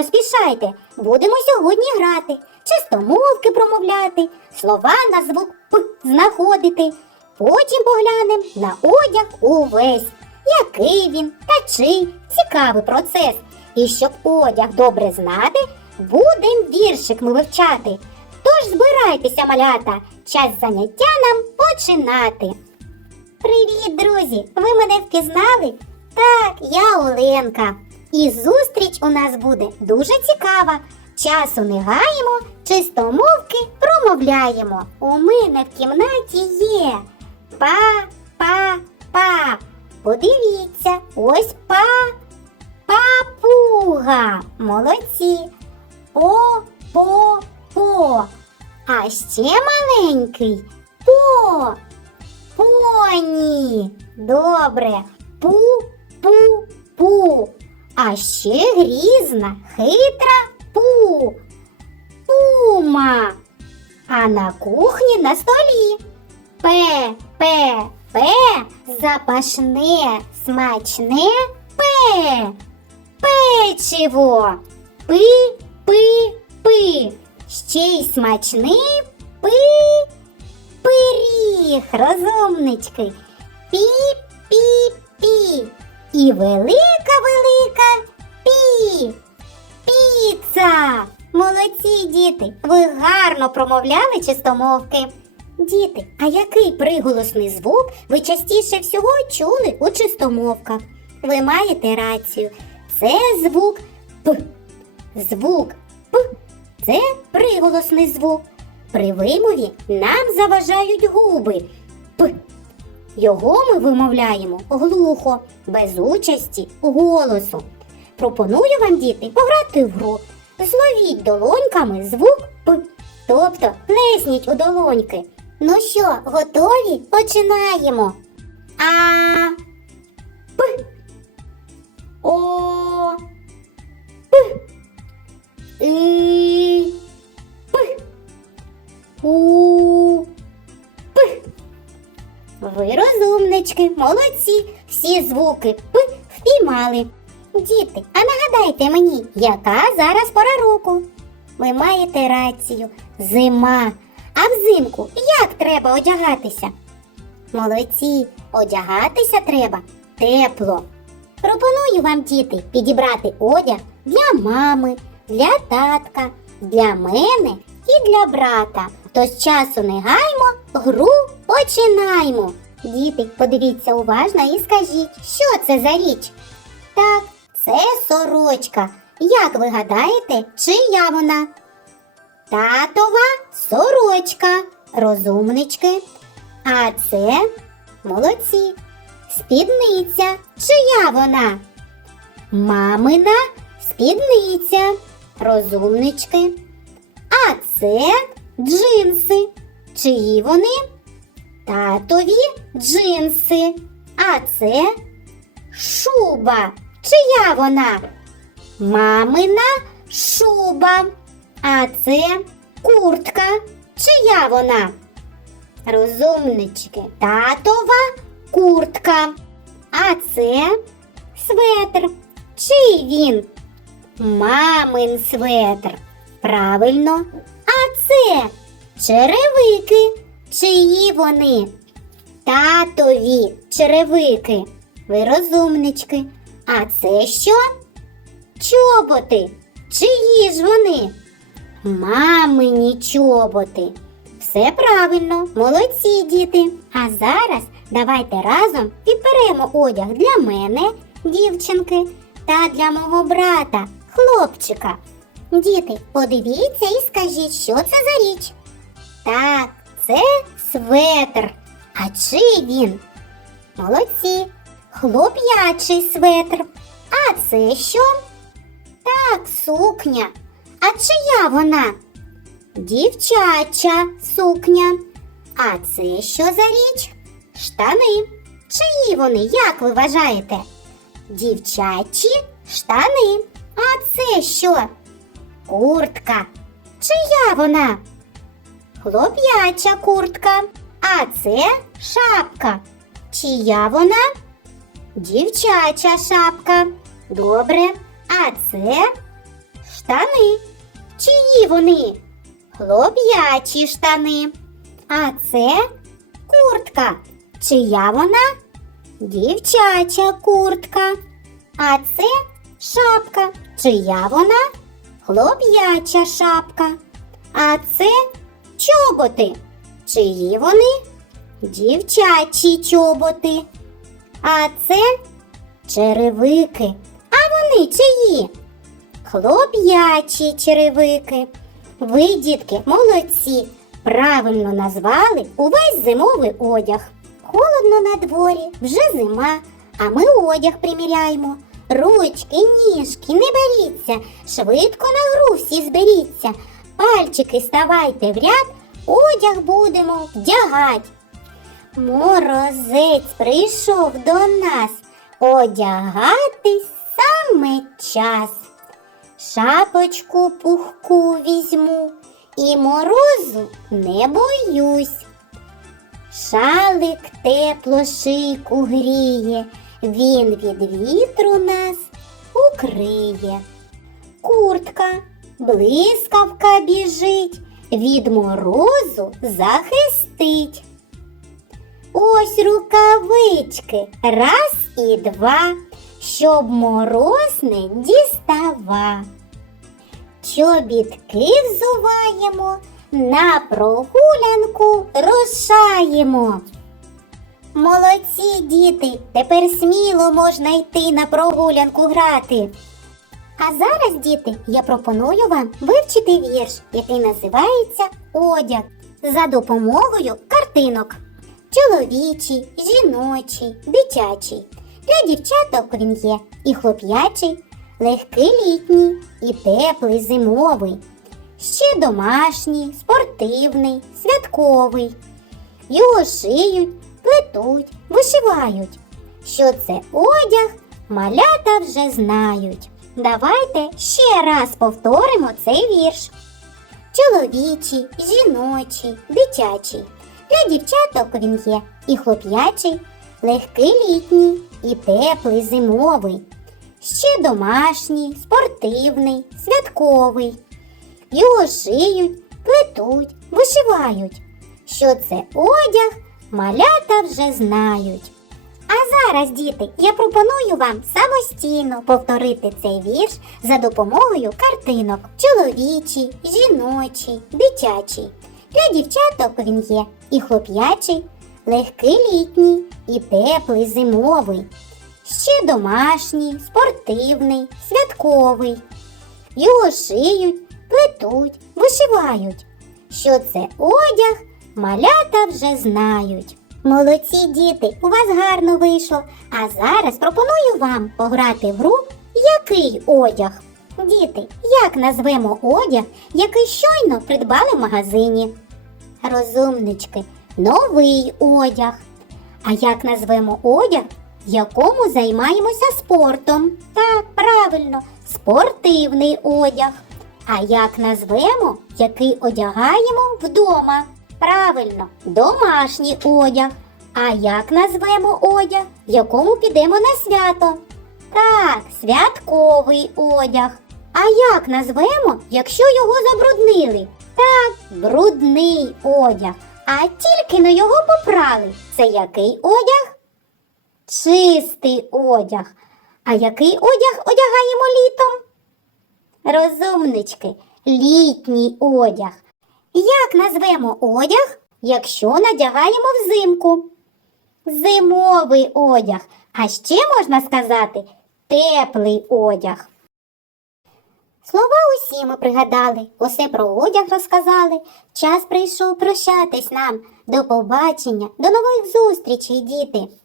Поспішайте. Будемо сьогодні грати, чистомовки промовляти, слова на звук П знаходити. Потім поглянемо на одяг увесь, який він та чий цікавий процес. І щоб одяг добре знати, будем віршик ми вивчати. Тож збирайтеся, малята, час заняття нам починати. Привіт, друзі! Ви мене впізнали? Так, я Оленка. І зустріч у нас буде дуже цікава. Часу не гаємо, чистомовки промовляємо. У мене в кімнаті є па-па-па. Подивіться, ось па. Папуга. Молодці. По-по-по. А ще маленький по. Поні. Добре. Пу-пу-пу. А ще грізна, хитра пу. Пума. А на кухні на столі. Пе, пе, пе, запашне, смачне пе. Печиво. Пи, пи, пи. Ще й смачний пи. Пиріг, розумнички. Пі-пі-пі. І велика-велика пі. Піца. Молодці, діти. Ви гарно промовляли чистомовки. Діти, а який приголосний звук ви частіше всього чули у чистомовках? Ви маєте рацію. Це звук П. Звук П це приголосний звук. При вимові нам заважають губи. Його ми вимовляємо глухо, без участі голосу. Пропоную вам, діти, пограти в гру. Зловіть долоньками звук П, тобто плесніть у долоньки. Ну що, готові? Починаємо. А. П. О. П. І. П. У. П. Ви розумнички, молодці, всі звуки П впіймали. Діти, а нагадайте мені, яка зараз пора року? Ви маєте рацію. Зима. А взимку як треба одягатися? Молодці, одягатися треба тепло. Пропоную вам, діти, підібрати одяг для мами, для татка, для мене і для брата. Тож часу не гаймо, гру починаємо. Діти, подивіться уважно і скажіть, що це за річ? Так, це сорочка. Як ви гадаєте, чия вона? Татова сорочка, розумнички. А це молодці. Спідниця. Чия вона? Мамина спідниця. Розумнички. А це джинси. Чиї вони? Татові джинси. А це шуба. Чия вона? Мамина шуба. А це куртка. Чия вона? Розумнички. Татова куртка. А це светр. Чий він? Мамин светр. Правильно. Це черевики. Чиї вони? Татові черевики. Ви розумнички. А це що? Чоботи. Чиї ж вони? Мамині чоботи. Все правильно, молодці діти. А зараз давайте разом підберемо одяг для мене, дівчинки, та для мого брата, хлопчика. Діти, подивіться і скажіть, що це за річ. Так, це светр. А чий він? Молодці. Хлоп'ячий светр. А це що? Так, сукня. А чия вона? Дівчача сукня. А це що за річ? Штани. Чиї вони, як ви вважаєте? Дівчачі штани. А це що? Куртка. Чия вона? Хлоп'яча куртка. А це шапка. Чия вона? Дівчача шапка. Добре. А це штани. Чиї вони? Хлоп'ячі штани. А це куртка. Чия вона? Дівчача куртка. А це шапка. Чия вона? Хлоп'яча шапка. А це чоботи. Чиї вони? Дівчачі чоботи. А це черевики. А вони чиї? Хлоп'ячі черевики. Ви, дітки, молодці. Правильно назвали увесь зимовий одяг. Холодно на дворі, вже зима, а ми одяг приміряємо. Ручки, ніжки, не беріться, швидко на гру всі зберіться. Пальчики ставайте в ряд, одяг будемо вдягать. Морозець прийшов до нас, одягатись саме час. Шапочку пухку візьму і морозу не боюсь. Шалик тепло шийку гріє, він від вітру нас укриє. Куртка, блискавка біжить, від морозу захистить. Ось рукавички, раз і два, щоб мороз не дістава. Чобітки взуваємо, на прогулянку рушаємо. Молодці, діти, тепер сміло можна йти на прогулянку грати. А зараз, діти, я пропоную вам вивчити вірш, який називається Одяг за допомогою картинок. Чоловічий, жіночий, дитячий. Для дівчаток він є і хлоп'ячий, легкий літній, і теплий зимовий, ще домашній, спортивний, святковий. Його шиють, плетуть, вишивають. Що це одяг, малята вже знають. Давайте ще раз повторимо цей вірш. Чоловічий, жіночий, дитячий. Для дівчаток він є і хлоп'ячий, легкий літній, і теплий зимовий, ще домашній, спортивний, святковий. Його шиють, плетуть, вишивають. Що це одяг, малята вже знають. А зараз, діти, я пропоную вам самостійно повторити цей вірш за допомогою картинок: чоловічий, жіночий, дитячий. Для дівчаток він є і хлоп'ячий, легкий літній, і теплий зимовий, ще домашній, спортивний, святковий. Його шиють, плетуть, вишивають. Що це одяг, малята вже знають. Молодці діти, у вас гарно вийшло. А зараз пропоную вам пограти в гру Який одяг? Діти, як назвемо одяг, який щойно придбали в магазині? Розумнички, новий одяг. А як назвемо одяг, в якому займаємося спортом? Так, правильно, спортивний одяг. А як назвемо, який одягаємо вдома? Правильно, домашній одяг. А як назвемо одяг, в якому підемо на свято? Так, святковий одяг. А як назвемо, якщо його забруднили? Так, брудний одяг. А тільки на його попрали. Це який одяг? Чистий одяг. А який одяг одягаємо літом? Розумнички, літній одяг. Як назвемо одяг, якщо надягаємо взимку? Зимовий одяг. А ще можна сказати теплий одяг. Слова усі ми пригадали, усе про одяг розказали. Час прийшов прощатись нам. До побачення, до нових зустрічей, діти!